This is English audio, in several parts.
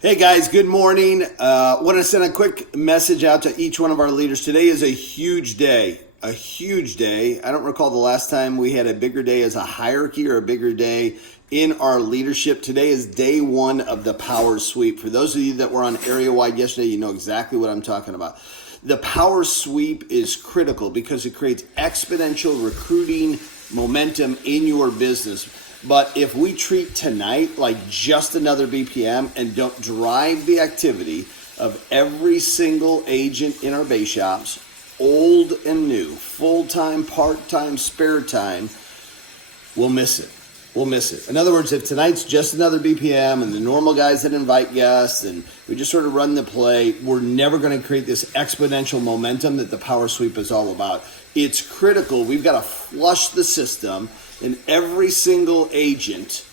Hey guys, good morning. Want to send a quick message out to each one of our leaders. Today is a huge day. A huge day. I don't recall the last time we had a bigger day as a hierarchy or a bigger day in our leadership. Today is day one of the Power Sweep. For those of you that were on area wide yesterday, you know exactly what I'm talking about. The Power Sweep is critical because it creates exponential recruiting momentum in your business. But if we treat tonight like just another BPM and don't drive the activity of every single agent in our base shops, old and new, full-time, part-time, spare time, we'll miss it. We'll miss it. In other words, if tonight's just another BPM and the normal guys that invite guests and we just sort of run the play, we're never going to create this exponential momentum that the Power Sweep is all about. It's critical. We've got to flush the system, and every single agent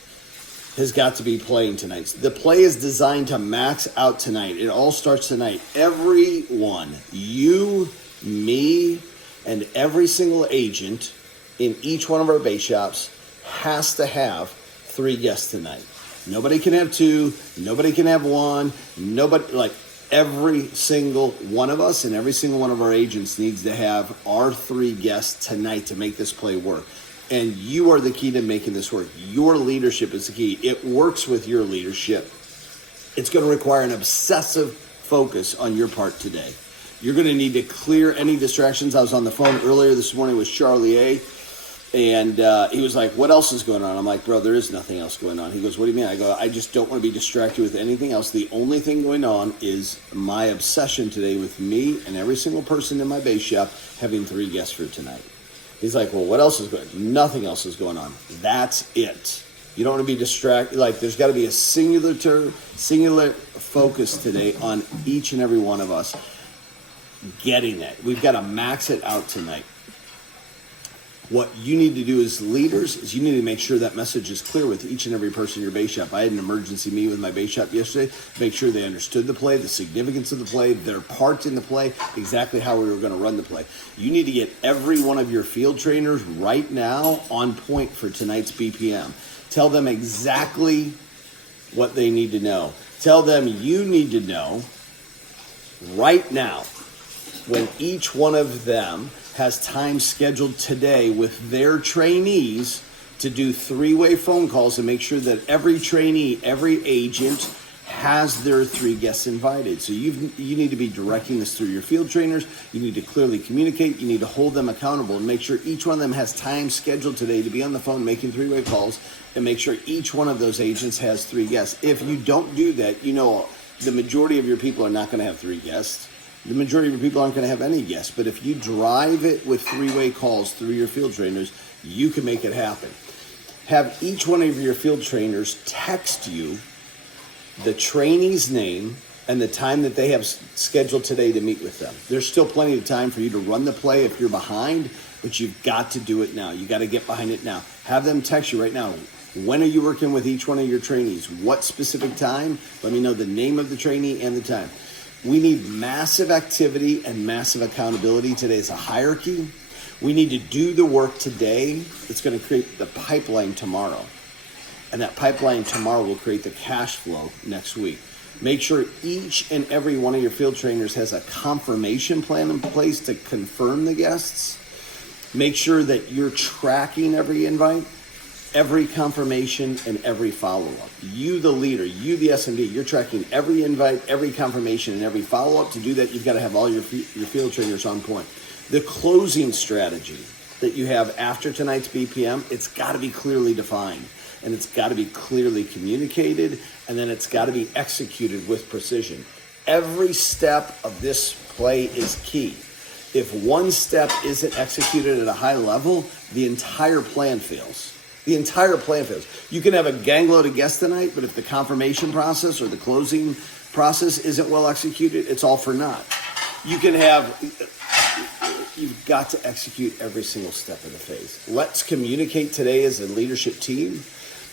has got to be playing tonight. The play is designed to max out tonight. It all starts tonight. Everyone, you, me, and every single agent in each one of our base shops has to have 3 guests tonight. Nobody can have 2. Nobody can have 1. Every single one of us and every single one of our agents needs to have our 3 guests tonight to make this play work. And you are the key to making this work. Your leadership is the key. It works with your leadership. It's going to require an obsessive focus on your part today. You're going to need to clear any distractions. I was on the phone earlier this morning with Charlie A. And he was like, what else is going on? I'm like, bro, there is nothing else going on. He goes, what do you mean? I go, I just don't want to be distracted with anything else. The only thing going on is my obsession today with me and every single person in my base shop having 3 guests for tonight. He's like, well, what else is going on? Nothing else is going on. That's it. You don't want to be distracted. There's got to be a singular focus today on each and every one of us getting that. We've got to max it out tonight. What you need to do as leaders is you need to make sure that message is clear with each and every person in your base shop. I had an emergency meeting with my base shop yesterday to make sure they understood the play, the significance of the play, their part in the play, exactly how we were going to run the play. You need to get every one of your field trainers right now on point for tonight's BPM. Tell them exactly what they need to know. Tell them you need to know right now when each one of them has time scheduled today with their trainees to do 3-way phone calls and make sure that every trainee, every agent has their 3 guests invited. So you need to be directing this through your field trainers. You need to clearly communicate. You need to hold them accountable and make sure each one of them has time scheduled today to be on the phone making 3-way calls and make sure each one of those agents has 3 guests. If you don't do that, the majority of your people are not going to have 3 guests. The majority of your people aren't going to have any guests. But if you drive it with 3-way calls through your field trainers, you can make it happen. Have each one of your field trainers text you the trainee's name and the time that they have scheduled today to meet with them. There's still plenty of time for you to run the play if you're behind, but you've got to do it now. You got to get behind it now. Have them text you right now. When are you working with each one of your trainees? What specific time? Let me know the name of the trainee and the time. We need massive activity and massive accountability. Today is a hierarchy. We need to do the work today that's going to create the pipeline tomorrow. And that pipeline tomorrow will create the cash flow next week. Make sure each and every one of your field trainers has a confirmation plan in place to confirm the guests. Make sure that you're tracking every invite, every confirmation, and every follow-up. You, the leader, you, the SMD, you're tracking every invite, every confirmation, and every follow-up. To do that, you've got to have all your field trainers on point. The closing strategy that you have after tonight's BPM, it's got to be clearly defined, and it's got to be clearly communicated, and then it's got to be executed with precision. Every step of this play is key. If one step isn't executed at a high level, the entire plan fails. The entire plan fails. You can have a gangload of guests tonight, but if the confirmation process or the closing process isn't well executed, it's all for naught. You've got to execute every single step of the phase. Let's communicate today as a leadership team.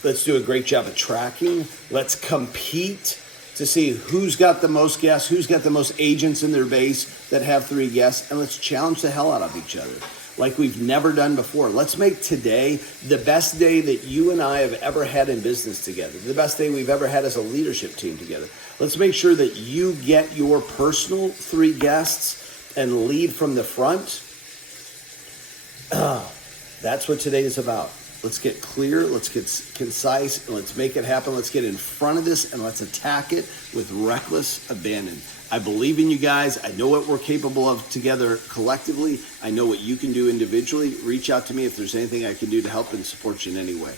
Let's do a great job of tracking. Let's compete to see who's got the most guests, who's got the most agents in their base that have 3 guests, and let's challenge the hell out of each other. like we've never done before. Let's make today the best day that you and I have ever had in business together, the best day we've ever had as a leadership team together. Let's make sure that you get your personal 3 guests and lead from the front. That's what today is about. Let's get clear, let's get concise, and let's make it happen. Let's get in front of this and let's attack it with reckless abandon. I believe in you guys. I know what we're capable of together collectively. I know what you can do individually. Reach out to me if there's anything I can do to help and support you in any way.